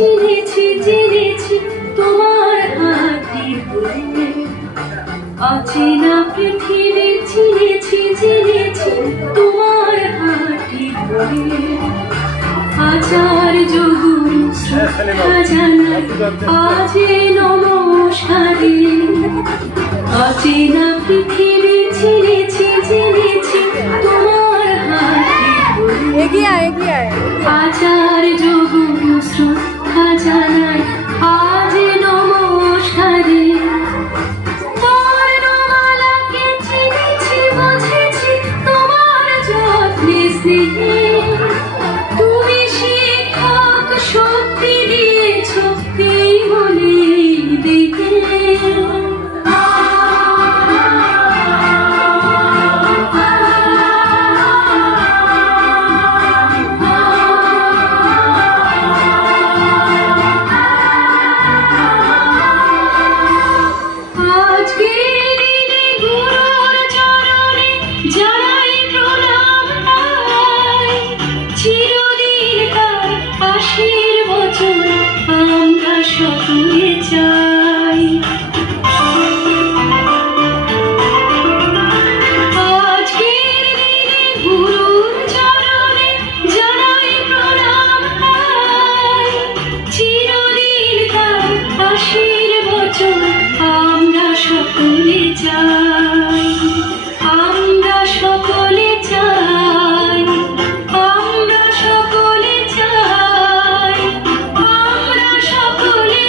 চিনেছি চিনেছি তোমার হাতটি ধরে, অচেনা পৃথিবী চিনেছি চিনেছি তোমার হাতটি ধরে। আচার্য গুরু শ্রদ্ধা জানাই আজে নমস্কারে, অচেনা পৃথিবী চিনেছি চিনেছি তোমার হাতটি ধরে। আচার্য গুরু শ্রদ্ধা জানাই আজে নমস্কারে। বর্ণমালাকে চিনেছি বুঝেছি তোমার যত্নে স্নেহে, তুমি শিক্ষক শক্তি দিয়েছ এই মনে দেখে। সকলে চাই আজকের দিনে গুরুর চরণে জানাই প্রণাম পাই, চিরদিন তার আশীর্বচন আমরা সকলে চাই, আমরা সকলে চাই, আমরা সকলে চাই, আমরা সকলে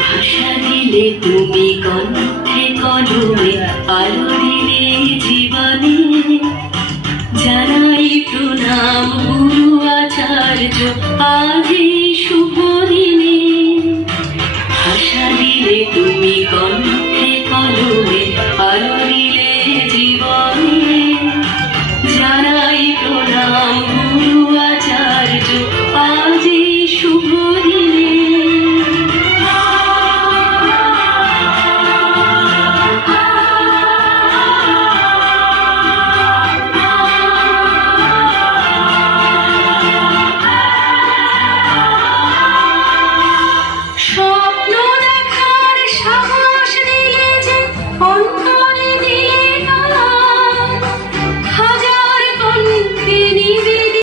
ভাষা দিলে তুমি কণ্ঠে কলমে, আলো দিলে জীবনে, জানাই প্রণাম গুরু আচার্য আজে শুভ দিনে। ভাষা দিলে তুমি কণ্ঠে কলমে,